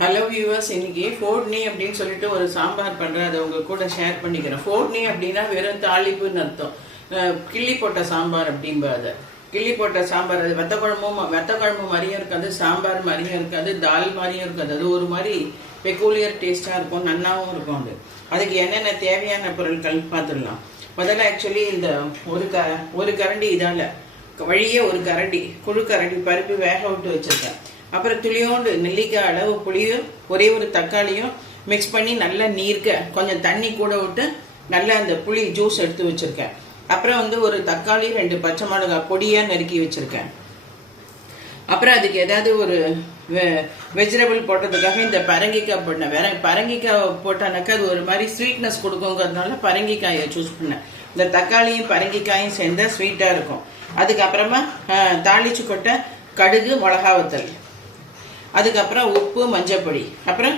Hello viewers இன்னைக்கு ஃபோர்ட்னி அப்படின்னு சொல்லிட்டு ஒரு சாம்பார் பண்றேன். அதை உங்க கூட ஷேர் பண்ணிக்கிறேன். ஃபோர்ட்னி அப்படின்னா வெறும் தாளிப்புன்னு அர்த்தம். கிள்ளி போட்ட சாம்பார் அப்படிம்ப அதை கிள்ளி போட்ட சாம்பார் அது வெத்த குழம்பும் வெத்த குழம்பு மாதிரியும் இருக்காது சாம்பார் மாதிரியும் இருக்காது தால் மாதிரியும் இருக்காது. அது ஒரு மாதிரி பெக்கூலியர் டேஸ்ட்டாக இருக்கும் நன்னாவும் இருக்கும் அது. அதுக்கு என்னென்ன தேவையான பொருட்கள் பார்த்துடலாம். முதல்ல ஆக்சுவலி இந்த ஒரு க ஒரு கரண்டி இதால் வழியே ஒரு கரண்டி குழு கரண்டி பருப்பு வேக விட்டு வச்சுருக்கேன். அப்புறம் துளியோண்டு நெல்லிக்காய் அளவு புளியும் ஒரே ஒரு தக்காளியும் மிக்ஸ் பண்ணி நல்லா நீர்க்க கொஞ்சம் தண்ணி கூட விட்டு நல்லா அந்த புளி ஜூஸ் எடுத்து வச்சுருக்கேன். அப்புறம் வந்து ஒரு தக்காளி ரெண்டு பச்சை மிளகாய் பொடியாக நறுக்கி வச்சுருக்கேன். அப்புறம் அதுக்கு ஏதாவது ஒரு வெஜிடபிள் போட்டதுக்காக இந்த பரங்கிக்காய் போட்டேன். வேற பரங்கிக்காய் போட்டானாக்கா அது ஒரு மாதிரி ஸ்வீட்னஸ் கொடுக்குங்கிறதுனால பரங்கிக்காயை சூஸ் பண்ணேன். இந்த தக்காளியும் பரங்கிக்காயும் சேர்ந்தால் ஸ்வீட்டாக இருக்கும். அதுக்கப்புறமா தாளிச்சு கொட்டை கடுகு மிளகா வத்தல். அதுக்கப்புறம் உப்பு மஞ்சப்பொடி அப்புறம்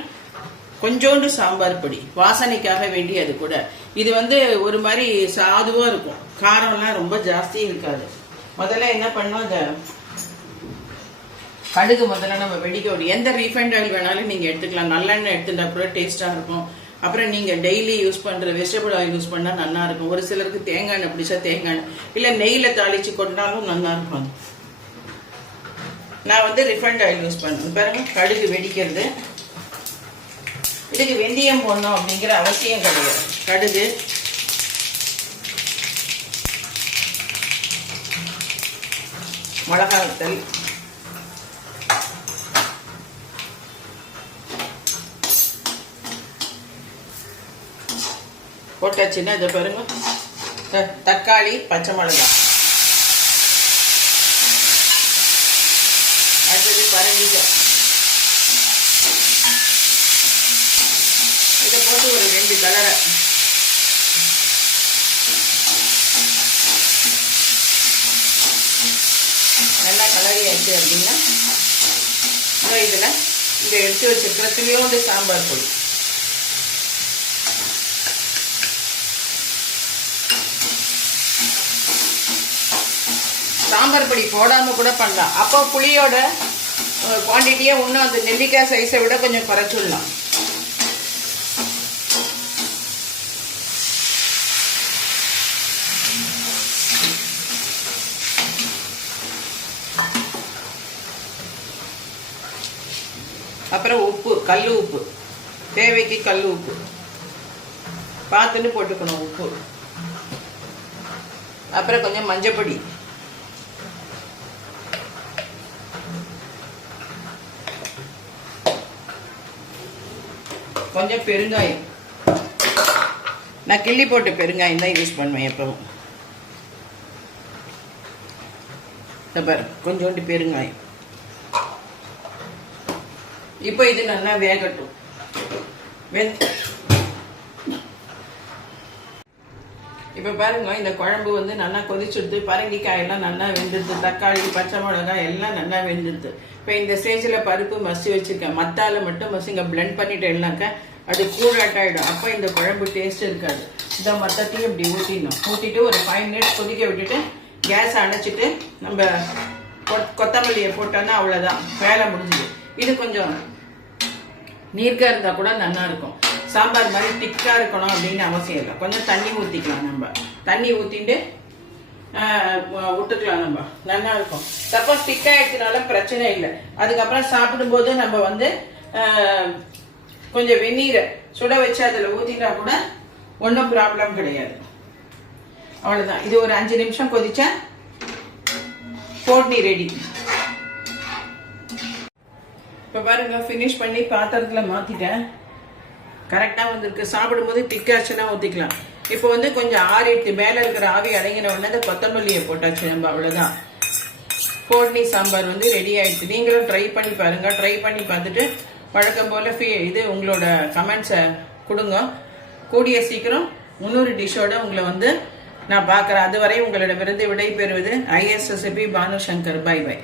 கொஞ்சோண்டு சாம்பார் பொடி. வாசனைக்காக வேண்டி அது கூட. இது வந்து ஒரு மாதிரி சாதுவாக இருக்கும். காரம்லாம் ரொம்ப ஜாஸ்தி இருக்காது. முதல்ல என்ன பண்ணோம் இந்த கடுகு முதல்ல நம்ம வெடிக்க விடும் எந்த ரீஃபைண்ட் ஆயில் வேணாலும் நீங்கள் எடுத்துக்கலாம். நல்லெண்ணெய் எடுத்துட்டா கூட டேஸ்ட்டாக இருக்கும். அப்புறம் நீங்கள் டெய்லி யூஸ் பண்ணுற வெஜிடபிள் ஆயில் யூஸ் பண்ணால் நல்லா இருக்கும். ஒரு சிலருக்கு தேங்காய் எண்ணெய் பிடிச்சா தேங்காய் எண்ணெய். இல்லை நெய்யில் தாளிச்சு கொண்டாலும் நல்லா இருக்கும் அது. நான் வந்து ரிஃபைண்ட் ஆயில் யூஸ் பண்ணுவேன் பாருங்க கடுகு வெடிக்கிறது. இதுக்கு வெந்தயம் போடணும் அப்படிங்கிற அவசியம் கிடையாது. கடுகு. மிளகா வத்தல் போட்டாச்சுன்னா இதை பாருங்க. த- தக்காளி பச்சை மிளகாய். அடுத்தது இதை போட்டு ஒரு ரெண்டு கலரை. நல்லா கலரி எடுத்து அப்படின்னா இதில் இங்கே எடுத்து வச்சிருக்கிற துளியோண்டு சாம்பார் பொடி. சாம்பார் பொடி போடாமல் கூட பண்ணலாம். அப்போ புளியோட குவான்டிட்டியாக இன்னும் அந்த நெல்லிக்காய் சைஸை விட கொஞ்சம் குறைச்சிடலாம். அப்புறம் உப்பு கல் உப்பு. தேவைக்கு கல் உப்பு. பார்த்துன்னு போட்டுக்கணும் உப்பு. அப்புறம் கொஞ்சம் மஞ்சப்பொடி. கொஞ்சம் பெருங்காயம். நான் கிள்ளி போட்டு பெருங்காயம் தான் யூஸ் பண்ணுவேன் எப்பவும். பாரு கொஞ்சோண்டு பெருங்காயம். இப்போ இது நல்லா வேகட்டும். வெந்த இப்போ பாருங்க இந்த குழம்பு வந்து நல்லா கொதிச்சுடுது. பரங்கிக்காயெல்லாம் நல்லா வெந்துடுது. தக்காளி பச்சை மிளகாய் எல்லாம் நல்லா வெந்துடுது. இப்போ இந்த ஸ்டேஜில் பருப்பு மசி வச்சிருக்கேன். மத்தால மட்டும் மசிங்க பிளெண்ட் பண்ணிட்டேன்னாக்கா அது கூழாட்டாயிடும். அப்போ இந்த குழம்பு டேஸ்ட் இருக்காது. இந்த மொத்தத்தையும் இப்படி ஊற்றிடணும் ஊற்றிட்டு ஒரு ஃபைவ் மினிட்ஸ் கொதிக்க விட்டுட்டு கேஸ் அணைச்சிட்டு நம்ம கொத்தமல்லியை போட்டோன்னா அவ்வளோதான் வேலை முடிஞ்சுது. இது கொஞ்சம் நீர்க்கா இருந்தா கூட நல்லா இருக்கும். சாம்பார் மாதிரி திக்கா இருக்கணும் அப்படின்னு அவசியம் இல்லை. கொஞ்சம் தண்ணி ஊத்திக்கலாம் நம்ம. தண்ணி ஊத்திட்டு விட்டுக்கலாம் நம்ம. நல்லா இருக்கும். சப்போஸ் திக்கா பிரச்சனை இல்லை. அதுக்கப்புறம் சாப்பிடும்போது நம்ம வந்து கொஞ்சம் வெந்நீரை சுட வச்சு அதில் ஊத்திட்டா கூட ஒன்றும் ப்ராப்ளம் கிடையாது. அவ்வளோதான் இது ஒரு அஞ்சு நிமிஷம் கொதிச்சா போட்னி ரெடி இப்போ பாருங்க ஃபினிஷ் பண்ணி பாத்திரத்தில் மாற்றிட்டேன் கரெக்டாக வந்திருக்கு. சாப்பிடும்போது திக்காச்சுன்னா ஊற்றிக்கலாம் இப்போ வந்து கொஞ்சம் ஆறிட்டு மேலே இருக்கிற ஆவி அடங்கின உடனே அந்த கொத்தமல்லியை போட்டாச்சு நம்ம அவ்வளோதான் போட்னி சாம்பார் வந்து ரெடி ஆயிடுச்சு. நீங்களும் ட்ரை பண்ணி பாருங்கள் ட்ரை பண்ணி பார்த்துட்டு வழக்கம் போல் ஃபீ இது உங்களோட கமெண்ட்ஸை கொடுங்க. கூடிய சீக்கிரம் முந்நூறு டிஷ்ஷோட உங்களை வந்து நான் பார்க்குறேன். அதுவரை உங்களிடமிருந்து விடை பெறுவது ISSP Bhanu Shankar bye bye